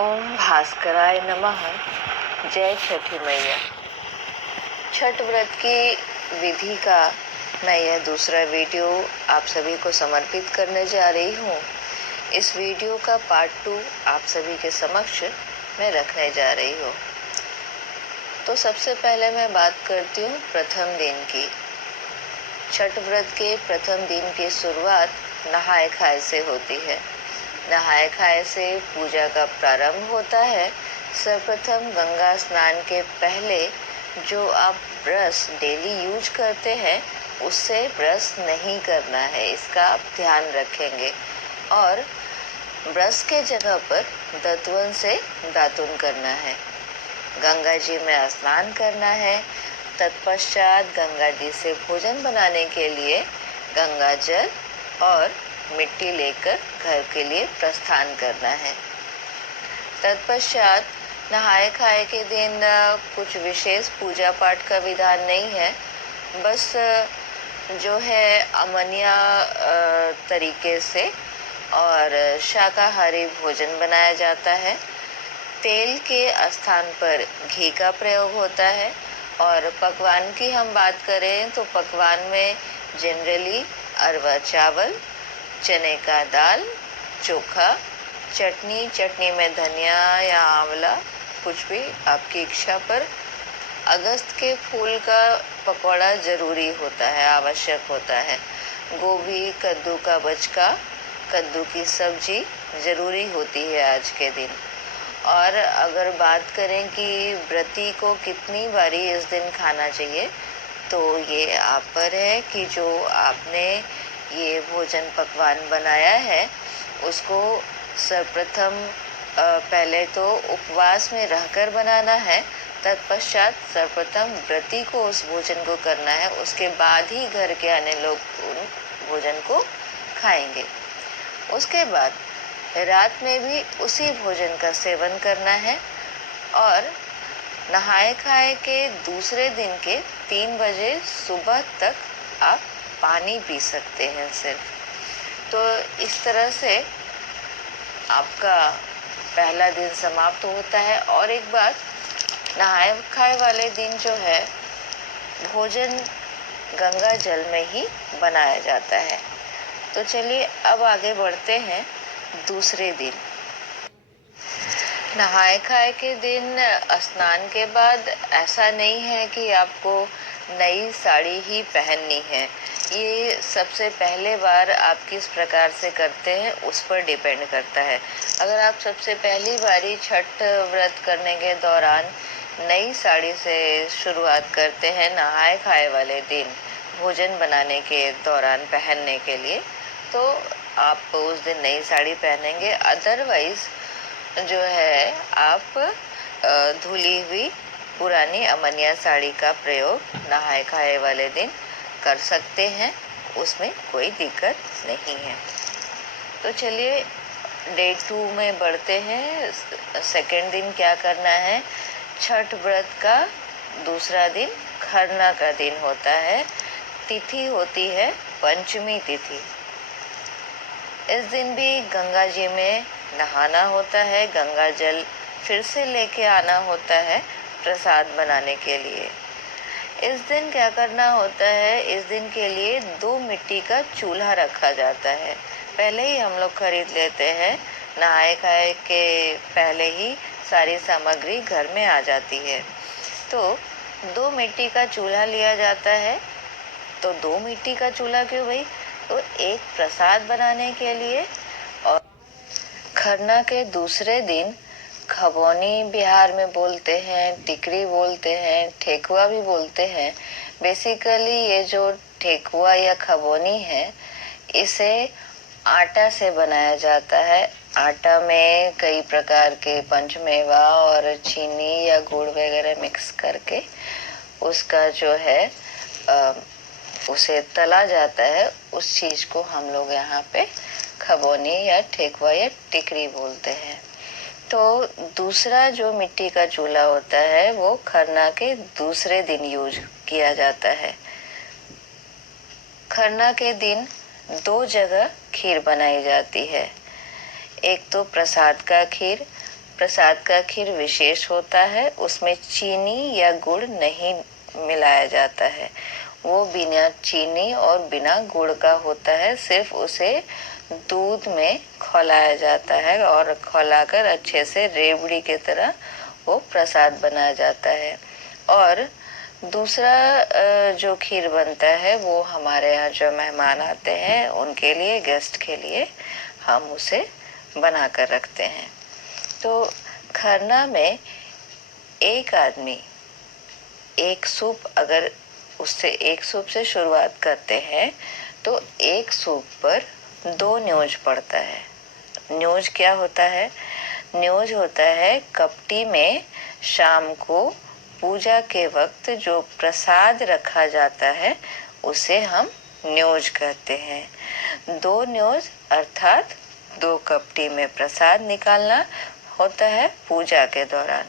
ओम भास्कराय नमः। जय छठी मैया। छठ व्रत की विधि का मैं यह दूसरा वीडियो आप सभी को समर्पित करने जा रही हूँ। इस वीडियो का पार्ट 2 आप सभी के समक्ष मैं रखने जा रही हूँ। तो सबसे पहले मैं बात करती हूँ प्रथम दिन की। छठ व्रत के प्रथम दिन की शुरुआत नहाए खाए से होती है। नहाए खाए से पूजा का प्रारंभ होता है। सर्वप्रथम गंगा स्नान के पहले जो आप ब्रश डेली यूज करते हैं उससे ब्रश नहीं करना है, इसका आप ध्यान रखेंगे। और ब्रश के जगह पर दतवन से दातुन करना है। गंगा जी में स्नान करना है। तत्पश्चात गंगा जी से भोजन बनाने के लिए गंगा जल और मिट्टी लेकर घर के लिए प्रस्थान करना है। तत्पश्चात नहाए खाए के दिन कुछ विशेष पूजा पाठ का विधान नहीं है। बस जो है अमनिया तरीके से और शाकाहारी भोजन बनाया जाता है। तेल के स्थान पर घी का प्रयोग होता है। और पकवान की हम बात करें तो पकवान में जनरली अरवा चावल, चने का दाल, चोखा, चटनी में धनिया या आंवला, कुछ भी आपकी इच्छा पर। अगस्त के फूल का पकौड़ा जरूरी होता है, आवश्यक होता है। गोभी, कद्दू का बचका, कद्दू की सब्जी जरूरी होती है आज के दिन। और अगर बात करें कि व्रती को कितनी बारी इस दिन खाना चाहिए, तो ये आप पर है कि जो आपने ये भोजन पकवान बनाया है उसको सर्वप्रथम पहले तो उपवास में रहकर बनाना है। तत्पश्चात सर्वप्रथम व्रती को उस भोजन को करना है, उसके बाद ही घर के अन्य लोग उन भोजन को खाएंगे। उसके बाद रात में भी उसी भोजन का सेवन करना है। और नहाए खाए के दूसरे दिन के 3 बजे सुबह तक आप पानी पी सकते हैं सिर्फ। तो इस तरह से आपका पहला दिन समाप्त होता है। और एक बात, नहाए खाए वाले दिन जो है भोजन गंगा जल में ही बनाया जाता है। तो चलिए अब आगे बढ़ते हैं दूसरे दिन। नहाए खाए के दिन स्नान के बाद ऐसा नहीं है कि आपको नई साड़ी ही पहननी है। ये सबसे पहले बार आप किस प्रकार से करते हैं उस पर डिपेंड करता है। अगर आप सबसे पहली बारी छठ व्रत करने के दौरान नई साड़ी से शुरुआत करते हैं नहाए खाए वाले दिन भोजन बनाने के दौरान पहनने के लिए, तो आप उस दिन नई साड़ी पहनेंगे। अदरवाइज जो है आप धुली हुई पुरानी अमनिया साड़ी का प्रयोग नहाए खाए वाले दिन कर सकते हैं, उसमें कोई दिक्कत नहीं है। तो चलिए डे 2 में बढ़ते हैं। सेकेंड दिन क्या करना है। छठ व्रत का दूसरा दिन खरना का दिन होता है। तिथि होती है पंचमी तिथि। इस दिन भी गंगा जी में नहाना होता है। गंगा जल फिर से लेके आना होता है प्रसाद बनाने के लिए। इस दिन क्या करना होता है, इस दिन के लिए 2 मिट्टी का चूल्हा रखा जाता है। पहले ही हम लोग खरीद लेते हैं, नहाए खाए के पहले ही सारी सामग्री घर में आ जाती है। तो 2 मिट्टी का चूल्हा लिया जाता है। तो 2 मिट्टी का चूल्हा क्यों भाई? तो एक प्रसाद बनाने के लिए। और खरना के दूसरे दिन खबौनी बिहार में बोलते हैं, टिकरी बोलते हैं, ठेकुआ भी बोलते हैं। बेसिकली ये जो ठेकुआ या खबौनी है इसे आटा से बनाया जाता है। आटा में कई प्रकार के पंचमेवा और चीनी या गुड़ वगैरह मिक्स करके उसका जो है उसे तला जाता है। उस चीज को हम लोग यहाँ पे खबौनी या ठेकुआ या टिकरी बोलते हैं। तो दूसरा जो मिट्टी का चूल्हा होता है वो खरना के दूसरे दिन यूज किया जाता है। खरना के दिन 2 जगह खीर बनाई जाती है। एक तो प्रसाद का खीर, प्रसाद का खीर विशेष होता है, उसमें चीनी या गुड़ नहीं मिलाया जाता है। वो बिना चीनी और बिना गुड़ का होता है, सिर्फ उसे दूध में खौलाया जाता है और खौलाकर अच्छे से रेवड़ी की तरह वो प्रसाद बनाया जाता है। और दूसरा जो खीर बनता है वो हमारे यहाँ जो मेहमान आते हैं उनके लिए, गेस्ट के लिए हम उसे बना कर रखते हैं। तो खरना में एक आदमी एक सूप, अगर उससे एक सूप से शुरुआत करते हैं तो एक सूप पर 2 न्योज पड़ता है। न्योज क्या होता है? न्योज होता है कपटी में शाम को पूजा के वक्त जो प्रसाद रखा जाता है उसे हम न्योज कहते हैं। 2 न्योज अर्थात 2 कपटी में प्रसाद निकालना होता है पूजा के दौरान।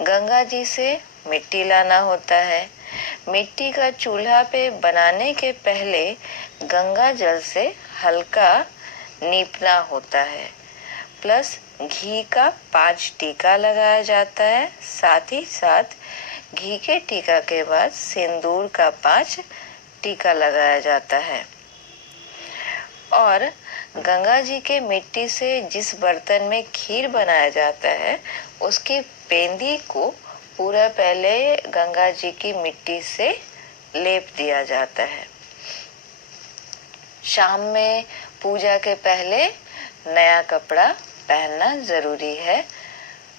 गंगा जी से मिट्टी लाना होता है। मिट्टी का चूल्हा पे बनाने के पहले गंगा जल से हल्का नीपना होता है, प्लस घी का 5 टीका लगाया जाता है। साथ ही साथ घी के टीका के बाद सिंदूर का 5 टीका लगाया जाता है। और गंगा जी के मिट्टी से जिस बर्तन में खीर बनाया जाता है उसकी पेंदी को पूरा पहले गंगा जी की मिट्टी से लेप दिया जाता है। शाम में पूजा के पहले नया कपड़ा पहनना जरूरी है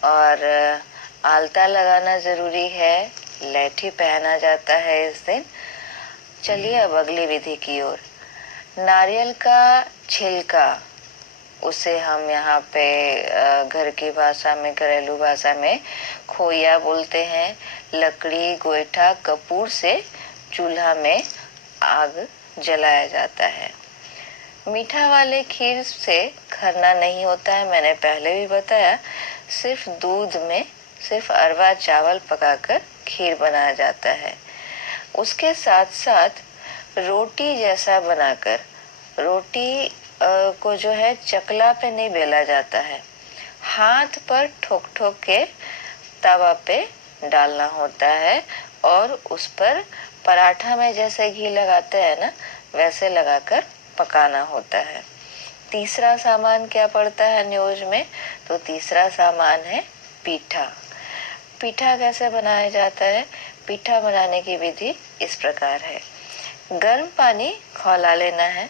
और आलता लगाना जरूरी है। लैठी पहना जाता है इस दिन। चलिए अब अगली विधि की ओर। नारियल का छिलका, उसे हम यहाँ पे घर की भाषा में, घरेलू भाषा में खोया बोलते हैं। लकड़ी, गोईठा, कपूर से चूल्हा में आग जलाया जाता है। मीठा वाले खीर से खरना नहीं होता है, मैंने पहले भी बताया। सिर्फ दूध में सिर्फ अरवा चावल पकाकर खीर बनाया जाता है। उसके साथ साथ रोटी जैसा बनाकर, रोटी को जो है चकला पे नहीं बेला जाता है, हाथ पर ठोक ठोक के तवा पे डालना होता है और उस पर पराठा में जैसे घी लगाते हैं ना, वैसे लगाकर पकाना होता है। तीसरा सामान क्या पड़ता है न्योज में? तो तीसरा सामान है पीठा। पीठा कैसे बनाया जाता है? पीठा बनाने की विधि इस प्रकार है। गर्म पानी खौला लेना है,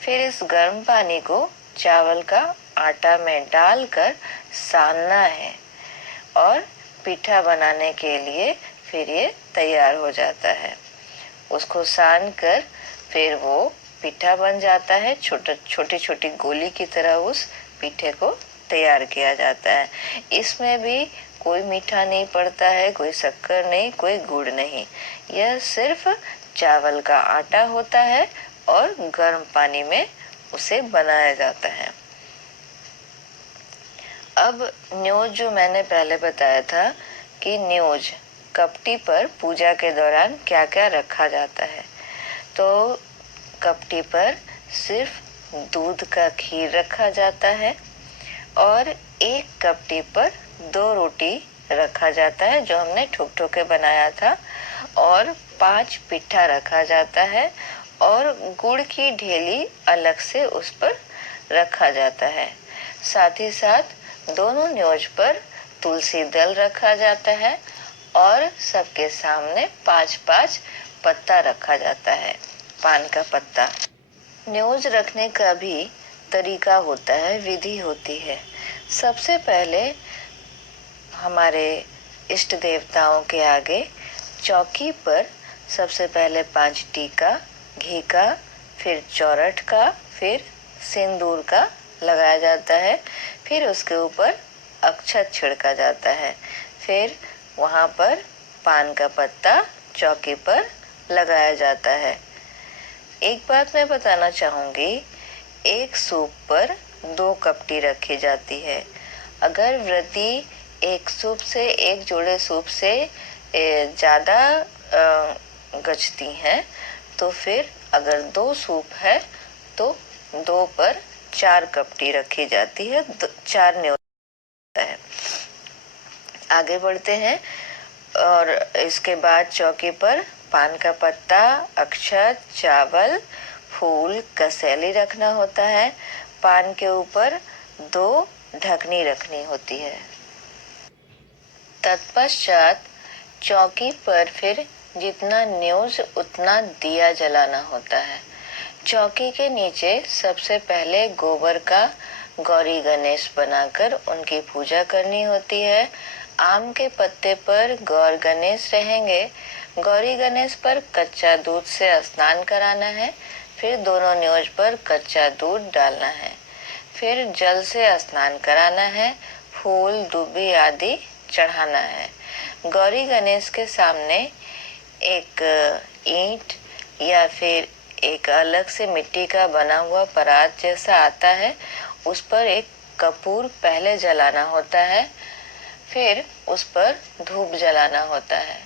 फिर इस गर्म पानी को चावल का आटा में डालकर सानना है और पीठा बनाने के लिए फिर ये तैयार हो जाता है। उसको सान कर फिर वो पीठा बन जाता है। छोटी छोटी गोली की तरह उस पीठे को तैयार किया जाता है। इसमें भी कोई मीठा नहीं पड़ता है, कोई शक्कर नहीं, कोई गुड़ नहीं। यह सिर्फ चावल का आटा होता है और गर्म पानी में उसे बनाया जाता है। अब न्योज जो मैंने पहले बताया था कि न्योज कपटी पर पूजा के दौरान क्या क्या रखा जाता है, तो कपटी पर सिर्फ दूध का खीर रखा जाता है और एक कपटी पर 2 रोटी रखा जाता है जो हमने ठोक ठोक के बनाया था, और 5 पिट्ठा रखा जाता है और गुड़ की ढेली अलग से उस पर रखा जाता है। साथ ही साथ दोनों न्योज पर तुलसी दल रखा जाता है और सबके सामने 5-5 पत्ता रखा जाता है, पान का पत्ता। न्योज रखने का भी तरीका होता है, विधि होती है। सबसे पहले हमारे इष्ट देवताओं के आगे चौकी पर सबसे पहले 5 टीका घी का, फिर चौरठ का, फिर सिंदूर का लगाया जाता है। फिर उसके ऊपर अक्षत छिड़का जाता है। फिर वहाँ पर पान का पत्ता चौकी पर लगाया जाता है। एक बात मैं बताना चाहूँगी, एक सूप पर 2 कपटी रखी जाती है। अगर व्रती एक सूप से, एक जोड़े सूप से ज़्यादा गजती हैं तो फिर अगर 2 सूप है तो 2 पर 4 कपटी रखी जाती है, 4 न्योता है। आगे बढ़ते हैं। और इसके बाद चौकी पर पान का पत्ता, अक्षत, चावल, फूल, कसेली रखना होता है। पान के ऊपर 2 ढकनी रखनी होती है। तत्पश्चात चौकी पर फिर जितना न्यूज उतना दिया जलाना होता है। चौकी के नीचे सबसे पहले गोबर का गौरी गणेश बनाकर उनकी पूजा करनी होती है। आम के पत्ते पर गौर गणेश रहेंगे। गौरी गणेश पर कच्चा दूध से स्नान कराना है। फिर दोनों न्योज पर कच्चा दूध डालना है। फिर जल से स्नान कराना है। फूल, दुबी आदि चढ़ाना है। गौरी गणेश के सामने एक ईंट या फिर एक अलग से मिट्टी का बना हुआ परात जैसा आता है, उस पर एक कपूर पहले जलाना होता है। फिर उस पर धूप जलाना होता है।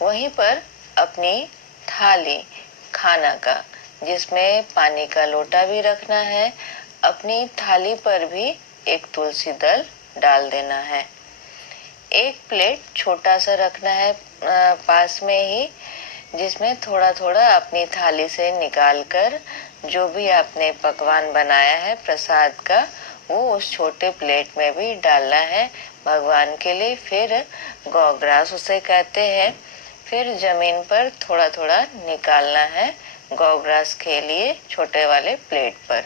वहीं पर अपनी थाली खाना का, जिसमें पानी का लोटा भी रखना है, अपनी थाली पर भी एक तुलसी दल डाल देना है। एक प्लेट छोटा सा रखना है पास में ही, जिसमें थोड़ा थोड़ा अपनी थाली से निकालकर जो भी आपने पकवान बनाया है प्रसाद का, वो उस छोटे प्लेट में भी डालना है भगवान के लिए। फिर गौग्रास उसे कहते हैं। फिर जमीन पर थोड़ा थोड़ा निकालना है गौग्रास के लिए छोटे वाले प्लेट पर।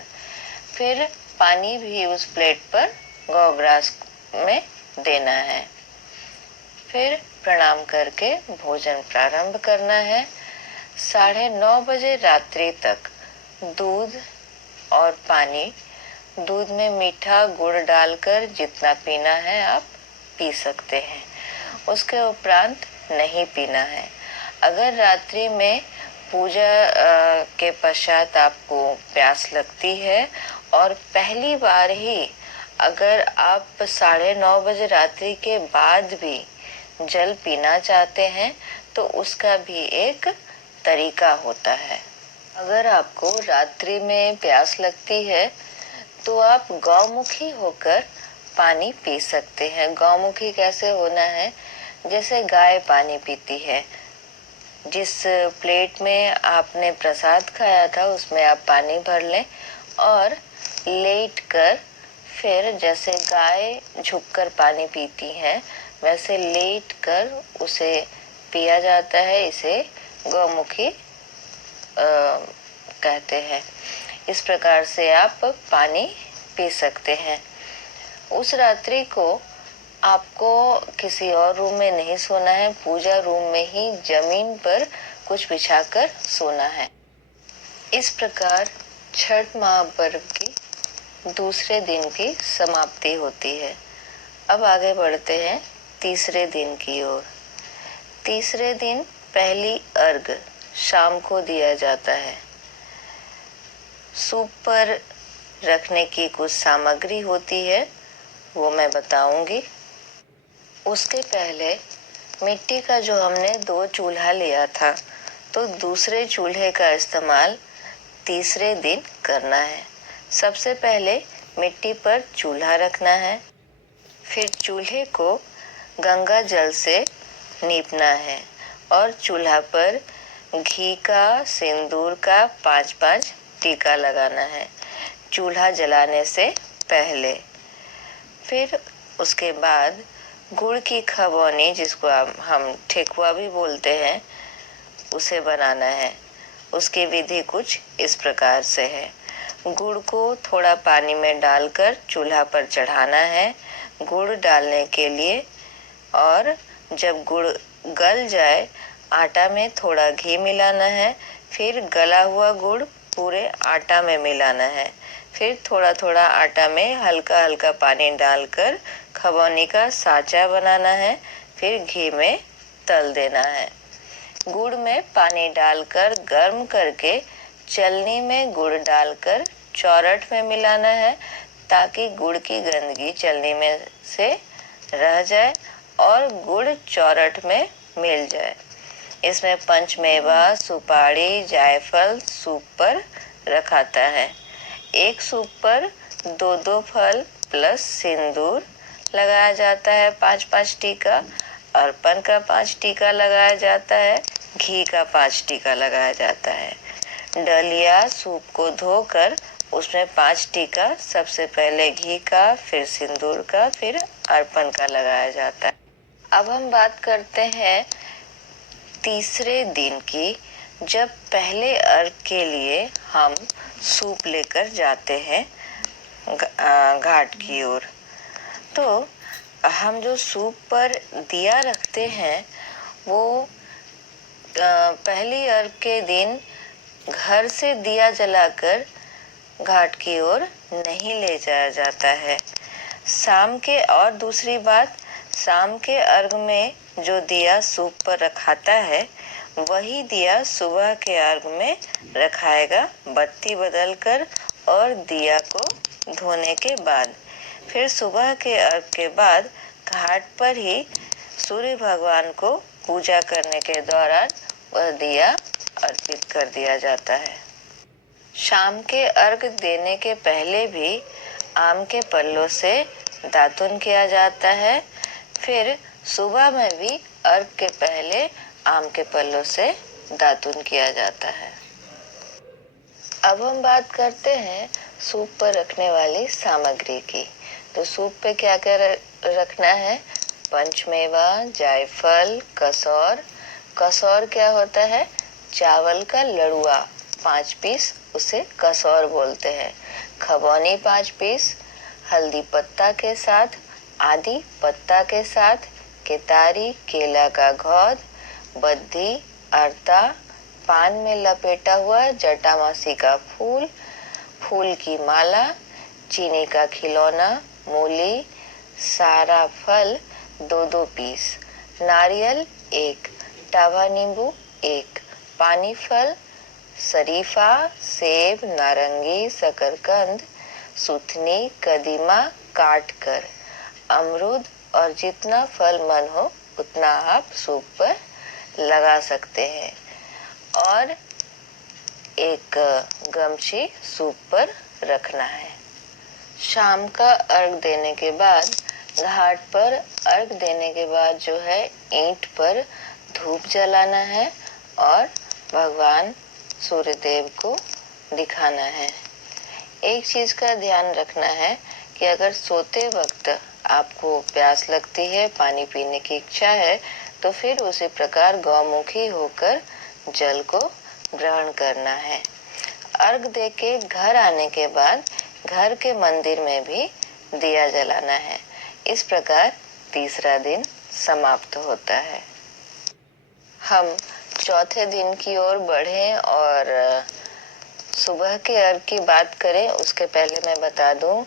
फिर पानी भी उस प्लेट पर गौग्रास में देना है। फिर प्रणाम करके भोजन प्रारंभ करना है। 9:30 बजे रात्रि तक दूध और पानी, दूध में मीठा गुड़ डालकर जितना पीना है आप पी सकते हैं। उसके उपरांत नहीं पीना है। अगर रात्रि में पूजा के पश्चात आपको प्यास लगती है और पहली बार ही अगर आप 9:30 बजे रात्रि के बाद भी जल पीना चाहते हैं तो उसका भी एक तरीका होता है। अगर आपको रात्रि में प्यास लगती है तो आप गौमुखी होकर पानी पी सकते हैं। गौमुखी कैसे होना है? जैसे गाय पानी पीती है। जिस प्लेट में आपने प्रसाद खाया था उसमें आप पानी भर लें और लेट कर, फिर जैसे गाय झुककर पानी पीती है वैसे लेट कर उसे पिया जाता है। इसे गौमुखी कहते हैं। इस प्रकार से आप पानी पी सकते हैं। उस रात्रि को आपको किसी और रूम में नहीं सोना है। पूजा रूम में ही जमीन पर कुछ बिछाकर सोना है। इस प्रकार छठ महापर्व की दूसरे दिन की समाप्ति होती है। अब आगे बढ़ते हैं तीसरे दिन की ओर। तीसरे दिन पहली अर्घ शाम को दिया जाता है। सूप पर रखने की कुछ सामग्री होती है, वो मैं बताऊंगी। उसके पहले मिट्टी का जो हमने 2 चूल्हा लिया था, तो दूसरे चूल्हे का इस्तेमाल तीसरे दिन करना है। सबसे पहले मिट्टी पर चूल्हा रखना है। फिर चूल्हे को गंगा जल से नीपना है और चूल्हा पर घी का, सिंदूर का 5-5 टीका लगाना है चूल्हा जलाने से पहले। फिर उसके बाद गुड़ की खबौनी, जिसको हम ठेकुआ भी बोलते हैं, उसे बनाना है। उसकी विधि कुछ इस प्रकार से है। गुड़ को थोड़ा पानी में डालकर चूल्हा पर चढ़ाना है गुड़ डालने के लिए, और जब गुड़ गल जाए आटा में थोड़ा घी मिलाना है। फिर गला हुआ गुड़ पूरे आटा में मिलाना है। फिर थोड़ा थोड़ा आटा में हल्का हल्का पानी डालकर खबौनी का साँचा बनाना है। फिर घी में तल देना है। गुड़ में पानी डालकर गर्म करके चलनी में गुड़ डालकर चौरठ में मिलाना है, ताकि गुड़ की गंदगी चलनी में से रह जाए और गुड़ चौरठ में मिल जाए। इसमें पंचमेवा, सुपारी, जायफल सूप पर रखाता है। एक सूप पर 2-2 फल प्लस सिंदूर लगाया जाता है 5-5 टीका, अर्पण का 5 टीका लगाया जाता है, घी का 5 टीका लगाया जाता है। डलिया सूप को धोकर उसमें 5 टीका, सबसे पहले घी का, फिर सिंदूर का, फिर अर्पण का लगाया जाता है। अब हम बात करते हैं तीसरे दिन की, जब पहले अर्घ के लिए हम सूप लेकर जाते हैं घाट की ओर। तो हम जो सूप पर दिया रखते हैं वो पहली अर्घ के दिन घर से दिया जलाकर घाट की ओर नहीं ले जाया जाता है। शाम के, और दूसरी बात, शाम के अर्घ में जो दिया सूप पर रखाता है वही दिया सुबह के अर्घ में रखाएगा, बत्ती बदलकर और दिया को धोने के बाद। फिर सुबह के अर्घ के बाद घाट पर ही सूर्य भगवान को पूजा करने के दौरान वह दिया अर्पित कर दिया जाता है। शाम के अर्घ देने के पहले भी आम के पल्लों से दातुन किया जाता है। फिर सुबह में भी अर्घ के पहले आम के पल्लों से दातुन किया जाता है। अब हम बात करते हैं सूप पर रखने वाली सामग्री की। तो सूप पे क्या क्या रखना है? पंचमेवा, जायफल, कसौर। कसौर क्या होता है? चावल का लड़ुआ 5 पीस, उसे कसौर बोलते हैं। खबौनी 5 पीस, हल्दी पत्ता के साथ, आदि पत्ता के साथ, केतारी, केला का घौद, बद्धी, अर्ता, पान में लपेटा हुआ जटामासी का फूल, फूल की माला, चीनी का खिलौना, मूली, सारा फल 2-2 पीस, नारियल 1, टाभा नींबू 1, पानी फल, शरीफा, सेब, नारंगी, शकरकंद, सुथनी, कदीमा काट कर, अमरूद, और जितना फल मन हो उतना आप सूप पर लगा सकते हैं। और एक गमछी सूप पर रखना है। शाम का अर्घ देने के बाद, घाट पर अर्घ देने के बाद जो है ईंट पर धूप जलाना है और भगवान सूर्यदेव को दिखाना है। एक चीज का ध्यान रखना है कि अगर सोते वक्त आपको प्यास लगती है, पानी पीने की इच्छा है, तो फिर उसी प्रकार गौमुखी होकर जल को ग्रहण करना है। अर्घ देके घर आने के बाद घर के मंदिर में भी दिया जलाना है। इस प्रकार तीसरा दिन समाप्त होता है। हम चौथे दिन की ओर बढ़ें और सुबह के अर्घ की बात करें। उसके पहले मैं बता दूं,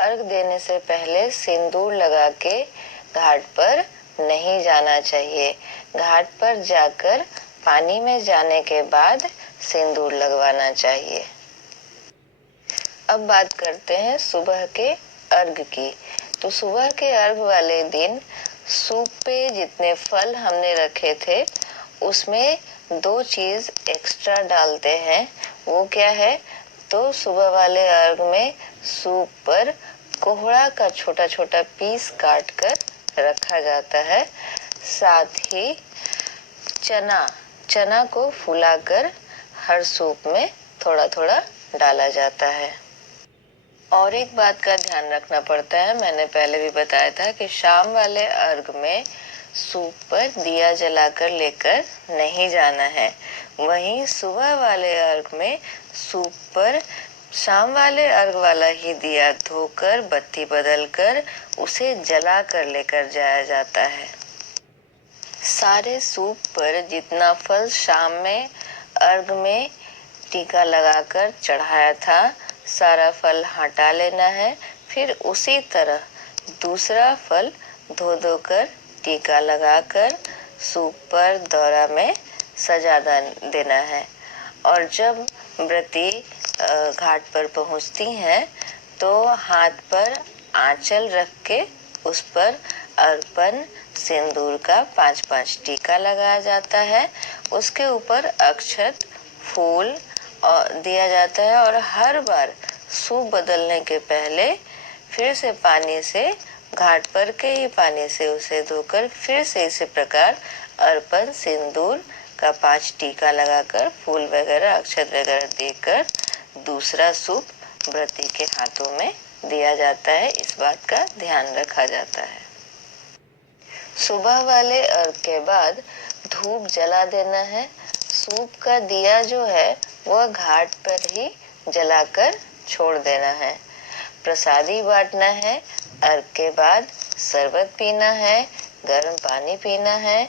अर्घ देने से पहले सिंदूर लगा के घाट पर नहीं जाना चाहिए। घाट पर जाकर पानी में जाने के बाद सिंदूर लगवाना चाहिए। अब बात करते हैं सुबह के अर्घ की। तो सुबह के अर्घ वाले दिन सूप पे जितने फल हमने रखे थे उसमें 2 चीज एक्स्ट्रा डालते हैं। वो क्या है? तो सुबह वाले अर्घ में सूप पर कोहड़ा का छोटा छोटा पीस काट कर रखा जाता है। साथ ही चना को फुलाकर हर सूप में थोड़ा थोड़ा डाला जाता है। और एक बात का ध्यान रखना पड़ता है, मैंने पहले भी बताया था कि शाम वाले अर्घ में सूप पर दिया जलाकर लेकर नहीं जाना है। वहीं सुबह वाले अर्घ में सूप पर शाम वाले अर्घ वाला ही दिया धोकर बत्ती बदलकर उसे जला कर लेकर जाया जाता है। सारे सूप पर जितना फल शाम में अर्घ में टीका लगाकर चढ़ाया था, सारा फल हटा लेना है। फिर उसी तरह दूसरा फल धो धो कर टीका लगाकर सूप पर दौरा में सजा देना है। और जब व्रती घाट पर पहुंचती हैं तो हाथ पर आंचल रख के उस पर अर्पण सिंदूर का 5-5 टीका लगाया जाता है। उसके ऊपर अक्षत फूल दिया जाता है और हर बार सूप बदलने के पहले फिर से पानी से घाट पर के ही पानी से उसे धोकर फिर से इसी प्रकार अर्पण सिंदूर का 5 टीका लगाकर फूल वगैरह अक्षत वगैरह देकर दूसरा सूप व्रती के हाथों में दिया जाता है। इस बात का ध्यान रखा जाता है। सुबह वाले अर्घ के बाद धूप जला देना है। सूप का दिया जो है वह घाट पर ही जलाकर छोड़ देना है। प्रसादी बांटना है। अर्घ के बाद शरबत पीना है, गर्म पानी पीना है,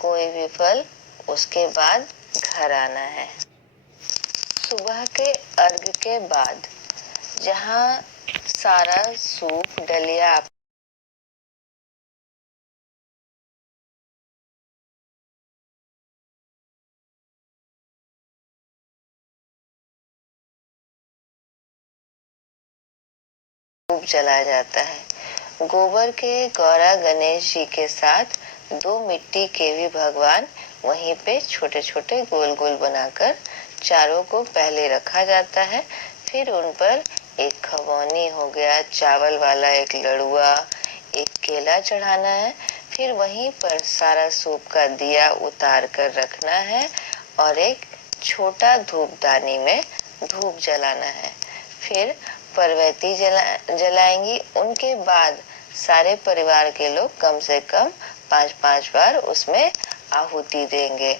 कोई भी फल, उसके बाद घर आना है। सुबह के अर्घ के बाद जहाँ सारा सूप डलिया धूप जलाया जाता है। गोबर के गौरा गणेश जी के साथ 2 मिट्टी के भी भगवान वहीं पे छोटे छोटे गोल गोल बनाकर चारों को पहले रखा जाता है। फिर उन पर एक खवौनी हो गया, चावल वाला एक लड़ुआ, एक केला चढ़ाना है। फिर वहीं पर सारा सूप का दिया उतार कर रखना है और एक छोटा धूपदानी में धूप जलाना है। फिर परवैती जलाएंगी। उनके बाद सारे परिवार के लोग कम से कम 5-5 बार उसमें आहुति देंगे।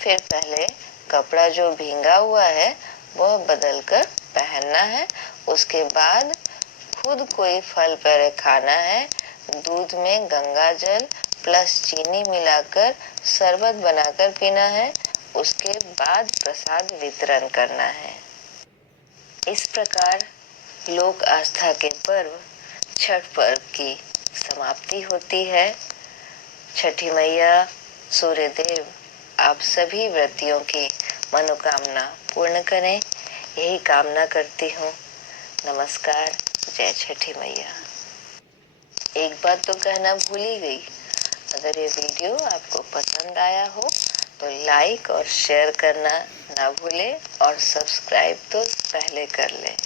फिर पहले कपड़ा जो भींगा हुआ है वह बदल कर पहनना है। उसके बाद खुद कोई फल पर खाना है। दूध में गंगा जल प्लस चीनी मिलाकर शरबत बनाकर पीना है। उसके बाद प्रसाद वितरण करना है। इस प्रकार लोक आस्था के पर्व छठ पर्व की समाप्ति होती है। छठी मैया सूर्यदेव आप सभी व्रतियों की मनोकामना पूर्ण करें, यही कामना करती हूँ। नमस्कार। जय छठी मैया। एक बात तो कहना भूल ही गई, अगर ये वीडियो आपको पसंद आया हो तो लाइक और शेयर करना ना भूले और सब्सक्राइब तो पहले कर लें।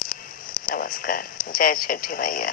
नमस्कार। जय छठी मैया।